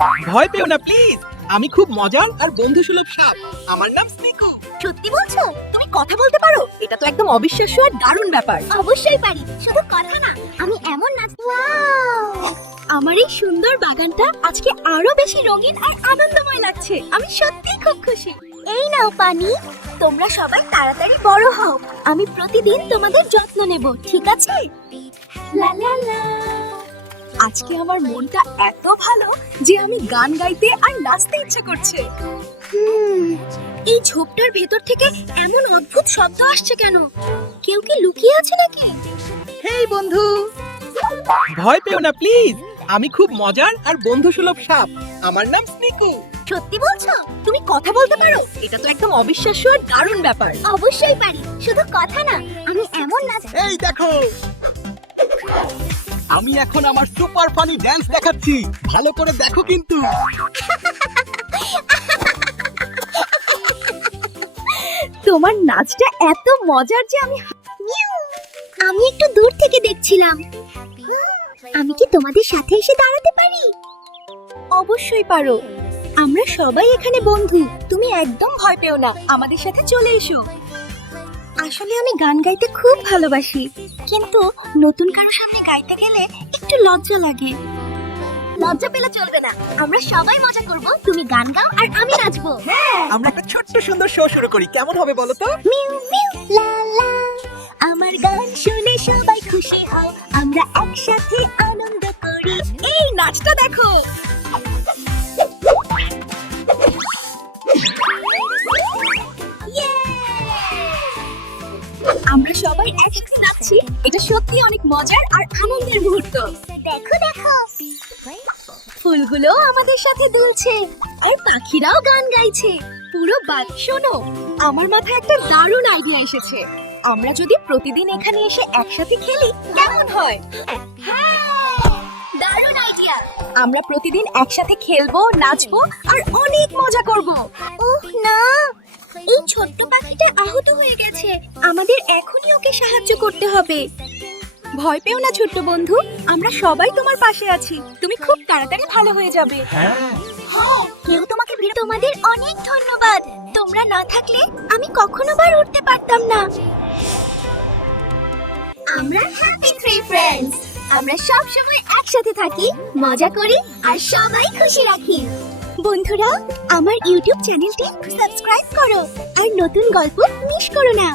ভয় পেও না প্লিজ, আমি খুব মজার আর বন্ধুসুলভ সাপ। আমার নাম স্নিকু। সত্যি বলছো? তুমি কথা বলতে পারো? এটা তো একদম অবিশ্বাস্য আর দারুণ ব্যাপার। অবশ্যই পারি, শুধু কথা না, আমি এমন নাচ। আমার এই সুন্দর বাগানটা আজকে আরো বেশি রঙিন আর আনন্দময় লাগছে। আমি সত্যিই খুব খুশি। এই নাও পানি, তোমরা সবাই তাড়াতাড়ি বড় হও। আমি প্রতিদিন তোমাদের যত্ন নেব, ঠিক আছে? লা লা লা। আজকে আমার মনটা এত ভালো যে আমি গান গাইতে আর নাচতে ইচ্ছে করছে। এই ঝোপটার ভেতর থেকে এমন অদ্ভুত শব্দ আসছে কেন? কেউ কি লুকিয়ে আছে নাকি? হেই বন্ধু, ভয় পেও না প্লিজ, আমি খুব মজার আর বন্ধুসুলভ সাপ। আমার নাম স্নিকু। সত্যি বলছো? তুমি কথা বলতে পারো? এটা তো একদম অবিশ্বাস্য আর দারুণ ব্যাপার। অবশ্যই পারি, শুধু কথা না, আমি এমন নাচ। এই দেখো, আমি এখন আমার সুপার ফানি ড্যান্স দেখাচ্ছি, ভালো করে দেখো কিন্তু। তোমার নাচটা এত মজার যে আমি একটু দূর থেকে দেখছিলাম। আমি কি তোমাদের সাথে এসে দাঁড়াতে পারি? অবশ্যই পারো, আমরা সবাই এখানে বন্ধু। তুমি একদম ভয় পেও না, আমাদের সাথে চলে এসো। আসলে আমি গান গাইতে খুব ভালোবাসি, কিন্তু নতুন কারো সামনে গাইতে গেলে একটু লজ্জা লাগে। লজ্জা পেলে চলবে না, আমরা সবাই মজা করব। তুমি গান গাও আর আমি নাচবো। আমরা একটা ছোট্ট সুন্দর শো শুরু করি, কেমন হবে বলো তো? মিউ মিউ লা লা, আমার গান শুনে সবাই খুশি হও, আমরা একসাথে আনন্দ করি। এই নাচটা দেখো। আমরা সবাই একসাথে নাচছি, এটা সত্যি অনেক মজার আর আনন্দের মুহূর্ত। দেখো দেখো, ফুলগুলো আমাদের সাথে দুলছে আর পাখিরাও গান গাইছে। পুরো শোনো, আমার মাথায় একটা দারুণ আইডিয়া এসেছে। আমরা যদি প্রতিদিন এখানে এসে একসাথে খেলি কেমন হয়? দারুণ আইডিয়া। আমরা প্রতিদিন একসাথে খেলবো, নাচবো আর অনেক মজা করব। ওহ না, এই ছোট্ট পাখিটা আহত হয়ে গেছে। আমাদের এখনই ওকে সাহায্য করতে হবে। ভয় পেও না ছোট্ট বন্ধু, আমরা সবাই তোমার পাশে আছি। তুমি খুব তাড়াতাড়ি ভালো হয়ে যাবে। কেউ তোমাকে তোমাদের অনেক ধন্যবাদ। তোমরা না থাকলে আমি কখনো বার উঠতে পারতাম না। আমরা হ্যাপি থ্রি ফ্রেন্ডস। আমরা সব সময় একসাথে থাকি, মজা করি আর সবাই খুশি রাখি। বন্ধুরা, আমার ইউটিউব চ্যানেলটি সাবস্ক্রাইব করো আর নতুন গল্প মিস করো না।